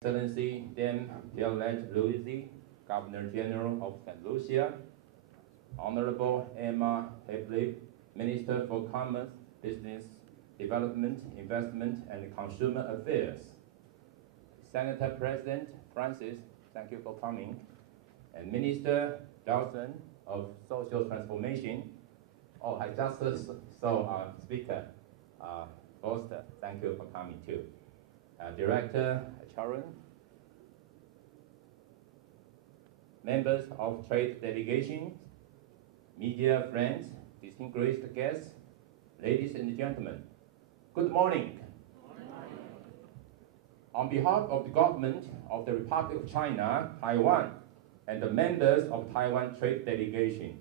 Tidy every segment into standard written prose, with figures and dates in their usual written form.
Excellency Dame Louise, Governor General of St. Lucia, Honorable Emma Hebley, Minister for Commerce, Business Development, Investment, and Consumer Affairs, Senator President Francis, thank you for coming, and Minister Dawson of Social Transformation. Oh, I just saw Speaker Foster, thank you for coming too. Director Charon, members of trade delegation, media friends, distinguished guests, ladies and gentlemen, good morning. Good morning. On behalf of the government of the Republic of China, Taiwan, and the members of Taiwan trade delegation,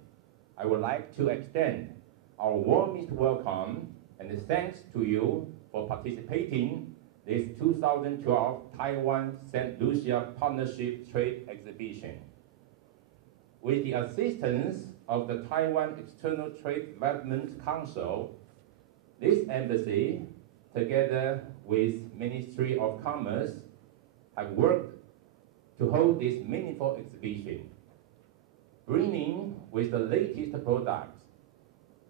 I would like to extend our warmest welcome and thanks to you for participating in this 2012 Taiwan-St. Lucia Partnership Trade Exhibition. With the assistance of the Taiwan External Trade Development Council, this embassy, together with Ministry of Commerce, have worked to hold this meaningful exhibition. Bringing with the latest products,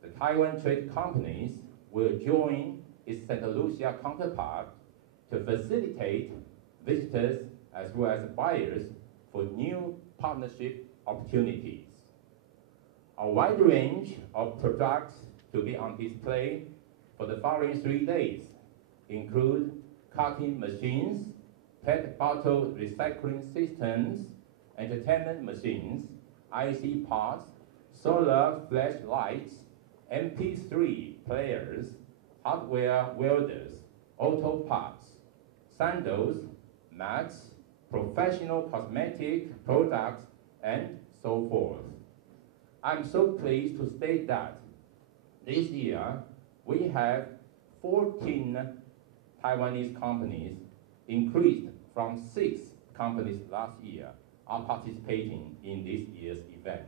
the Taiwan trade companies will join its St. Lucia counterpart to facilitate visitors as well as buyers for new partnership opportunities. A wide range of products to be on display for the following 3 days include cutting machines, PET bottle recycling systems, entertainment machines, IC parts, solar flashlights, MP3 players, hardware welders, auto parts, sandals, mats, professional cosmetic products, and so forth. I'm so pleased to state that this year we have 14 Taiwanese companies, increased from 6 companies last year, are participating in this year's event.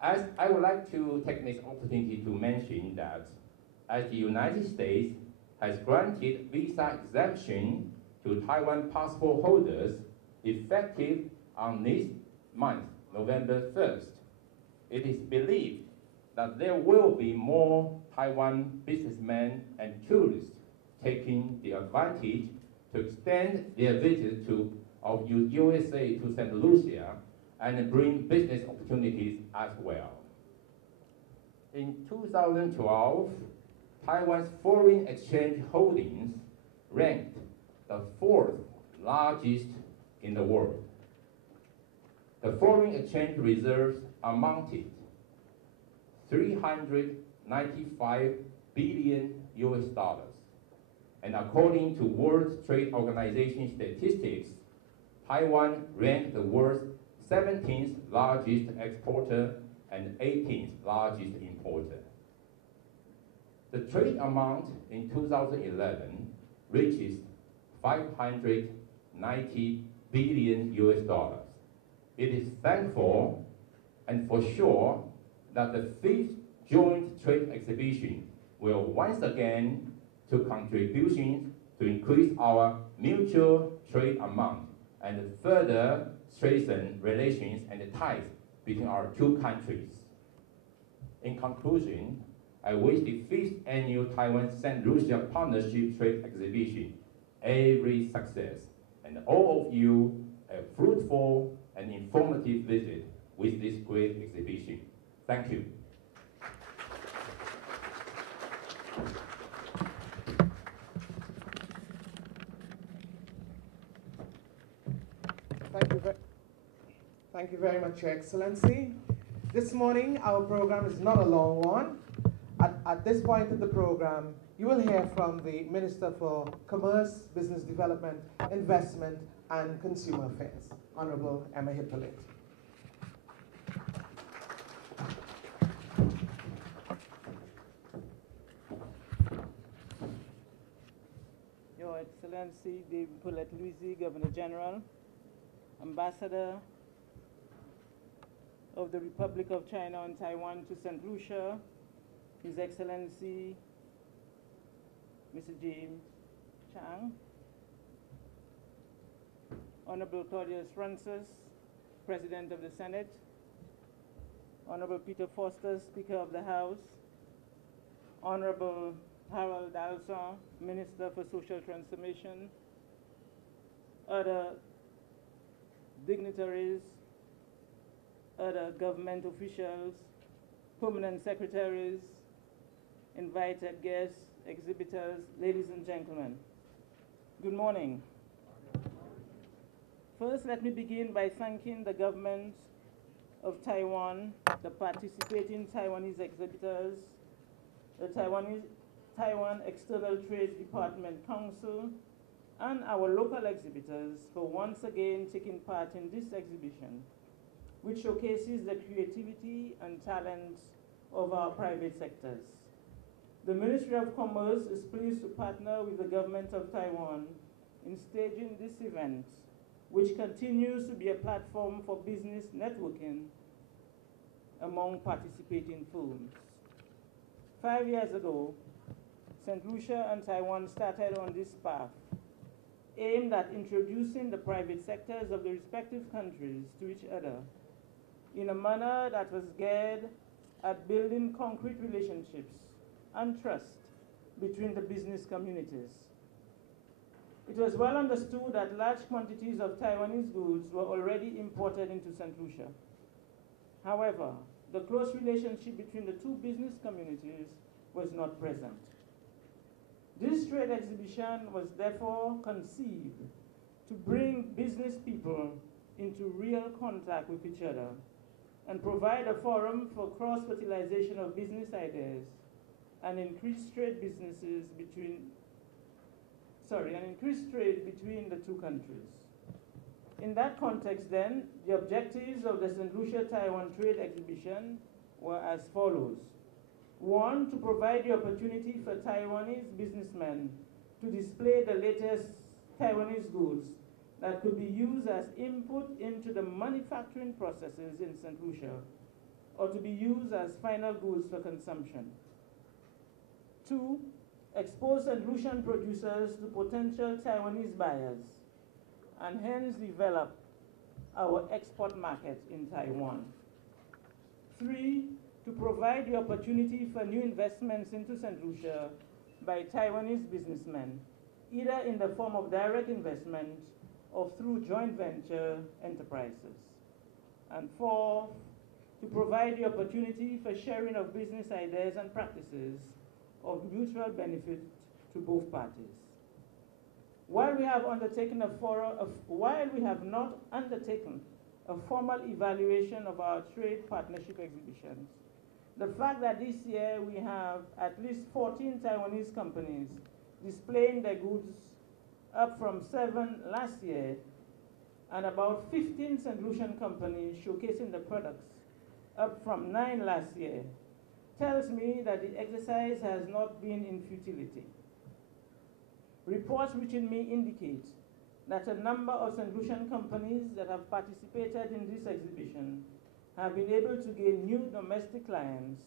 As I would like to take this opportunity to mention that as the United States has granted visa exemption to Taiwan passport holders effective on this month, November 1st, it is believed that there will be more Taiwan businessmen and tourists taking the advantage to extend their visit of USA to St. Lucia and bring business opportunities as well. In 2012, Taiwan's foreign exchange holdings ranked the 4th largest in the world. The foreign exchange reserves amounted 395 billion US dollars. And according to World Trade Organization statistics, Taiwan ranked the world's 17th largest exporter and 18th largest importer. The trade amount in 2011 reaches 590 billion US dollars. It is thankful and for sure that the 5th joint trade exhibition will once again to contributions to increase our mutual trade amount and further strengthen relations and ties between our 2 countries. In conclusion, I wish the 5th annual Taiwan-St. Lucia Partnership Trade Exhibition every success, and all of you a fruitful and informative visit with this great exhibition. Thank you. Thank you very much, Your Excellency. This morning, our program is not a long one. At this point of the program, you will hear from the Minister for Commerce, Business Development, Investment, and Consumer Affairs, Honorable Emma Hippolyte. Your Excellency, Dame Louise, Governor General, Ambassador of the Republic of China and Taiwan to St. Lucia, His Excellency, Mr. James Chang, Honorable Claudius Francis, President of the Senate, Honorable Peter Foster, Speaker of the House, Honorable Harold Dalson, Minister for Social Transformation, other dignitaries, other government officials, permanent secretaries, invited guests, exhibitors, ladies and gentlemen. Good morning. First, let me begin by thanking the government of Taiwan, the participating Taiwanese exhibitors, the Taiwan External Trade Department Council, and our local exhibitors for once again taking part in this exhibition, which showcases the creativity and talent of our private sectors. The Ministry of Commerce is pleased to partner with the government of Taiwan in staging this event, which continues to be a platform for business networking among participating firms. 5 years ago, St. Lucia and Taiwan started on this path, aimed at introducing the private sectors of the respective countries to each other in a manner that was geared at building concrete relationships and trust between the business communities. It was well understood that large quantities of Taiwanese goods were already imported into St. Lucia. However, the close relationship between the two business communities was not present. This trade exhibition was therefore conceived to bring business people into real contact with each other and provide a forum for cross-fertilization of business ideas and increased trade between the two countries. In that context then, the objectives of the St. Lucia Taiwan Trade Exhibition were as follows. 1, to provide the opportunity for Taiwanese businessmen to display the latest Taiwanese goods that could be used as input into the manufacturing processes in St. Lucia, or to be used as final goods for consumption. 2, expose St. Lucian producers to potential Taiwanese buyers, and hence develop our export market in Taiwan. 3, to provide the opportunity for new investments into St. Lucia by Taiwanese businessmen, either in the form of direct investment or through joint venture enterprises. And 4, to provide the opportunity for sharing of business ideas and practices of mutual benefit to both parties. While we have not undertaken a formal evaluation of our trade partnership exhibitions, the fact that this year we have at least 14 Taiwanese companies displaying their goods, up from 7 last year, and about 15 St. Lucian companies showcasing the products, up from 9 last year, tells me that the exercise has not been in futility. Reports reaching me indicate that a number of St. Lucian companies that have participated in this exhibition have been able to gain new domestic clients,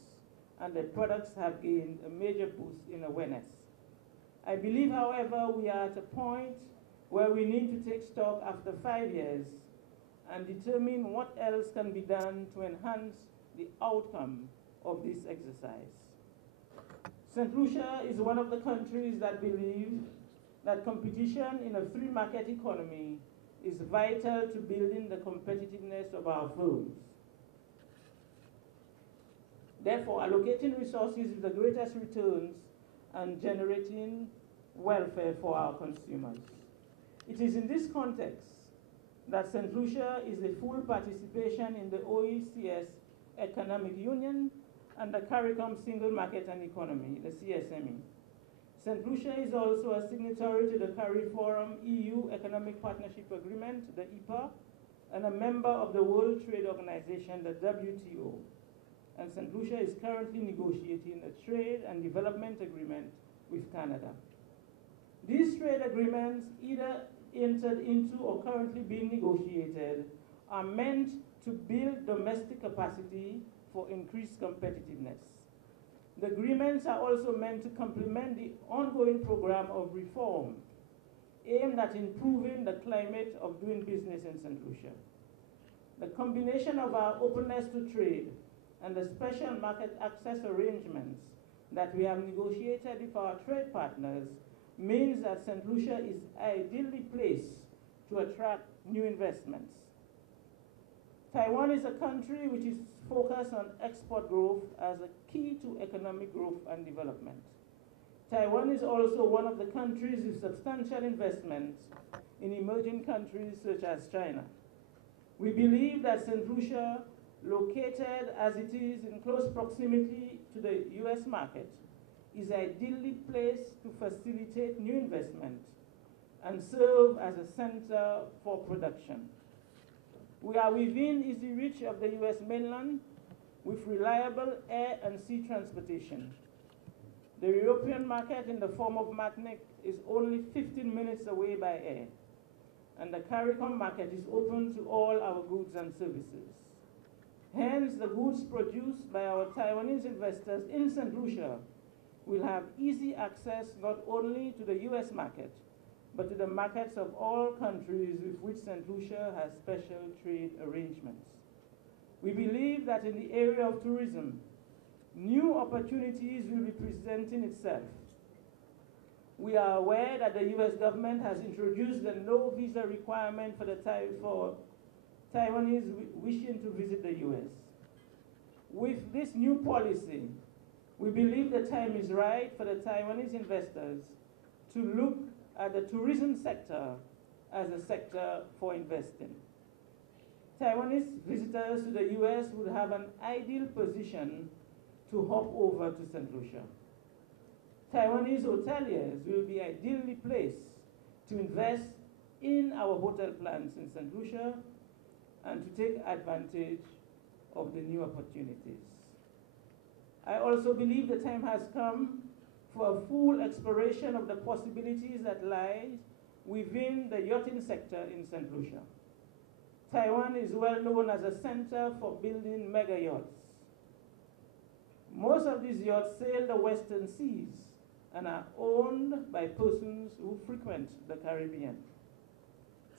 and their products have gained a major boost in awareness. I believe, however, we are at a point where we need to take stock after 5 years and determine what else can be done to enhance the outcome of this exercise. St. Lucia is one of the countries that believe that competition in a free market economy is vital to building the competitiveness of our firms. Therefore, allocating resources with the greatest returns and generating welfare for our consumers. It is in this context that St. Lucia is a full participation in the OECS Economic Union and the CARICOM Single Market and Economy, the CSME. St. Lucia is also a signatory to the CARIFORUM EU Economic Partnership Agreement, the EPA, and a member of the World Trade Organization, the WTO. And St. Lucia is currently negotiating a trade and development agreement with Canada. These trade agreements, either entered into or currently being negotiated, are meant to build domestic capacity for increased competitiveness. The agreements are also meant to complement the ongoing program of reform aimed at improving the climate of doing business in St. Lucia. The combination of our openness to trade and the special market access arrangements that we have negotiated with our trade partners means that St. Lucia is ideally placed to attract new investments. Taiwan is a country which is focused on export growth as a key to economic growth and development. Taiwan is also one of the countries with substantial investments in emerging countries such as China. We believe that St. Lucia, located as it is in close proximity to the US market, is ideally placed to facilitate new investment and serve as a center for production. We are within easy reach of the US mainland with reliable air and sea transportation. The European market in the form of Martinique is only 15 minutes away by air, and the CARICOM market is open to all our goods and services. Hence, the goods produced by our Taiwanese investors in St. Lucia will have easy access not only to the US market, but to the markets of all countries with which St. Lucia has special trade arrangements. We believe that in the area of tourism, new opportunities will be presenting itself. We are aware that the US government has introduced the no visa requirement for Taiwanese wishing to visit the US. With this new policy, we believe the time is right for the Taiwanese investors to look at the tourism sector as a sector for investing. Taiwanese visitors to the US would have an ideal position to hop over to St. Lucia. Taiwanese hoteliers will be ideally placed to invest in our hotel plans in St. Lucia and to take advantage of the new opportunities. I also believe the time has come for a full exploration of the possibilities that lie within the yachting sector in St. Lucia. Taiwan is well known as a center for building mega yachts. Most of these yachts sail the western seas and are owned by persons who frequent the Caribbean.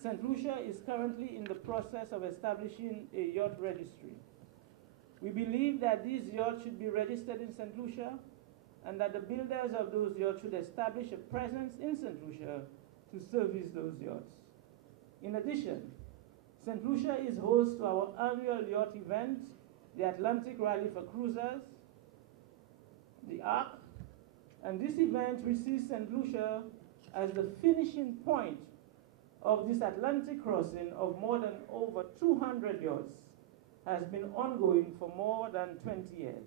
St. Lucia is currently in the process of establishing a yacht registry. We believe that these yachts should be registered in St. Lucia and that the builders of those yachts should establish a presence in St. Lucia to service those yachts. In addition, St. Lucia is host to our annual yacht event, the Atlantic Rally for Cruisers, the ARC, and this event receives St. Lucia as the finishing point of this Atlantic crossing of more than over 200 yachts has been ongoing for more than 20 years.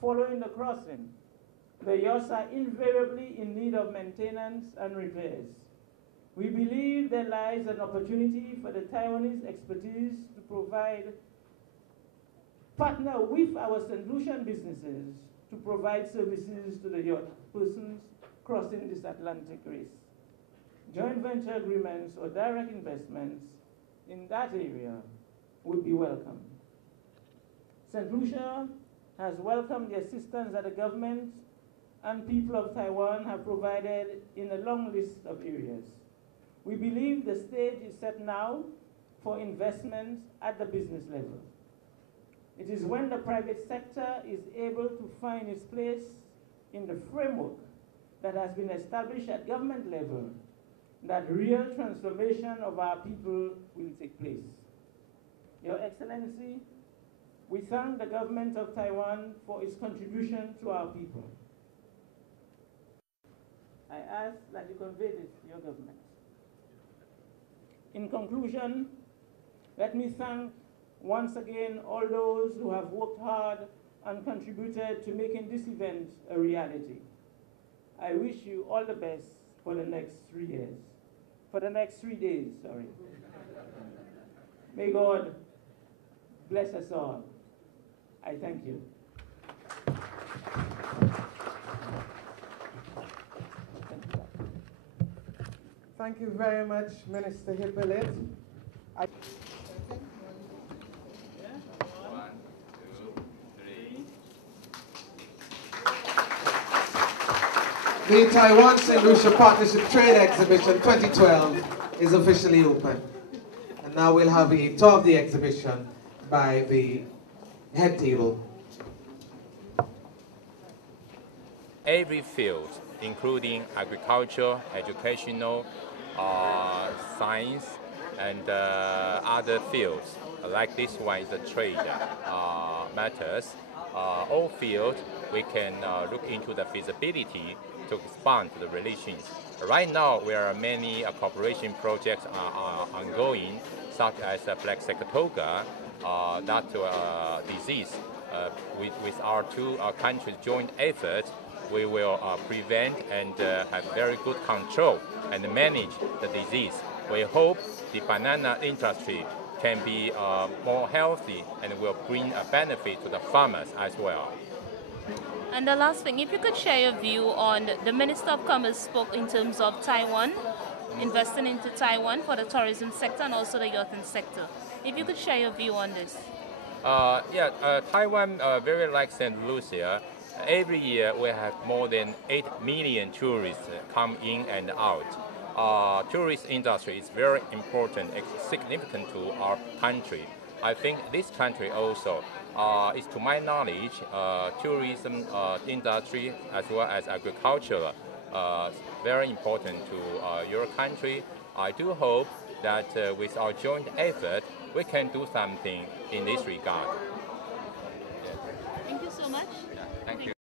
Following the crossing, the yachts are invariably in need of maintenance and repairs. We believe there lies an opportunity for the Taiwanese expertise to partner with our St. Lucian businesses to provide services to the yacht persons crossing this Atlantic race. Joint venture agreements or direct investments in that area would be welcome. St. Lucia has welcomed the assistance that the government and people of Taiwan have provided in a long list of areas. We believe the stage is set now for investments at the business level. It is when the private sector is able to find its place in the framework that has been established at government level that real transformation of our people will take place. Your Excellency, we thank the government of Taiwan for its contribution to our people. I ask that you convey this to your government. In conclusion, let me thank once again all those who have worked hard and contributed to making this event a reality. I wish you all the best for the next 3 years. For the next 3 days, sorry. May God bless us all. I thank you. Thank you very much, Minister Hippolyte. The Taiwan-St. Lucia Partnership Trade Exhibition 2012 is officially open. And now we'll have a tour of the exhibition by the head table. Every field, including agriculture, educational, science, and other fields, like this one is the trade matters. All fields, we can look into the feasibility to expand the relations. Right now, there are many cooperation projects are ongoing, such as Black Secatoga, that disease. With our two countries' joint efforts, we will prevent and have very good control and manage the disease. We hope the banana industry can be more healthy and will bring a benefit to the farmers as well. And the last thing, if you could share your view on the Minister of Commerce spoke in terms of Taiwan, investing into Taiwan for the tourism sector and also the yachting sector. If you could share your view on this. Taiwan, very like St. Lucia, every year we have more than 8 million tourists come in and out. Tourist industry is very important, significant to our country. I think this country also is, to my knowledge, tourism industry as well as agriculture very important to your country. I do hope that with our joint effort, we can do something in this regard. Thank you so much. Thank you.